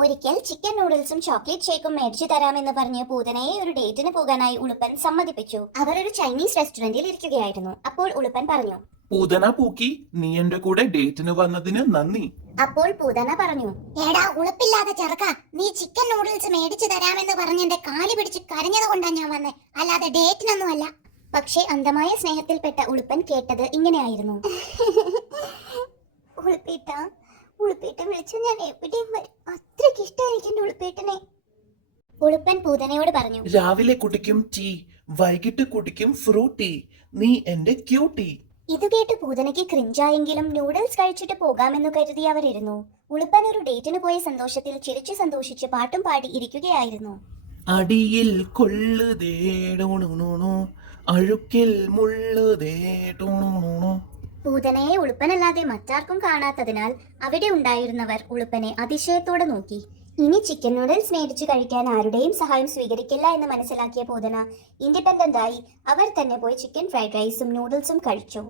ഒരിക്കൽ chicken നൂഡിൽസും chocolate ഷേക്കും മേടിച്ചു തരാമെന്ന് പറഞ്ഞ് പൂതനയെ ഒരു ഡേറ്റിന് പോകാനായി ഉളുപ്പൻ സമ്മതിപ്പിച്ചു. അവർ ഒരു ചൈനീസ് റെസ്റ്റോറന്റിൽ ഇരിക്കുകയായിരുന്നു. അപ്പോൾ ഉളുപ്പൻ പറഞ്ഞു പൂതന പൂക്കി നീ എന്റെ കൂടെ ഡേറ്റിന് വന്നതിന് നന്ദി. അപ്പോൾ പൂതന പറഞ്ഞു എടാ ഉളുപ്പില്ലാതെ ചെറുക്ക നീ ചിക്കൻ നൂഡിൽസ് മേടിച്ചു തരാമെന്ന് പറഞ്ഞ് എന്റെ കാലി പിടിച്ച് കരഞ്ഞത് കൊണ്ടാ ഞാൻ വന്നേ. അല്ലാതെ ഡേറ്റിനൊന്നുമല്ല പക്ഷേ അന്ധമായ സ്നേഹത്തിൽപ്പെട്ട ഉളുപ്പൻ കേട്ടത് ഇങ്ങനെയായിരുന്നു. ഉളുപ്പിട്ട ഉളുപ്പിട്ട വിളിച്ച ഞാൻ എവിടെയും വരും. അത്രയ്ക്ക് ഇഷ്ടമായിരിക്കും ഉളുപ്പേട്ടനെ. ഉളുപ്പൻ പൂതനയോട് പറഞ്ഞു. രാവിലെ കുടിക്കും ടീ വൈകിട്ട് കുടിക്കും ഫ്രൂട്ടി നീ എന്റെ ക്യൂട്ടി ഇത് കേട്ട് പൂതനയ്ക്ക് ക്രിഞ്ചായെങ്കിലും നൂഡിൽസ് കഴിച്ചിട്ട് പോകാമെന്ന് കരുതി അവരിരുന്നു. ഉളുപ്പൻ ഒരു ഡേറ്റിന് പോയ സന്തോഷത്തിൽ ചിരിച്ചു സന്തോഷിച്ച് പാട്ടും പാടി ഇരിക്കുകയായിരുന്നു. അടിയിൽ കൊള്ളുതേടോണു അഴുക്കിൽ മുള്ളുതേടോണു പൂതനയെ ഉളുപ്പനല്ലാതെ മറ്റാർക്കും കാണാത്തതിനാൽ അവിടെ ഉണ്ടായിരുന്നവർ ഉളുപ്പനെ അതിശയത്തോടെ നോക്കി. ഇനി ചിക്കൻ നൂഡിൽസ് മേടിച്ചു കഴിക്കാൻ ആരുടെയും സഹായം സ്വീകരിക്കില്ല എന്ന് മനസ്സിലാക്കിയ പൂതന ഇൻഡിപെൻഡന്റായി അവർ തന്നെ പോയി ചിക്കൻ ഫ്രൈഡ് റൈസും നൂഡിൽസും കഴിച്ചു.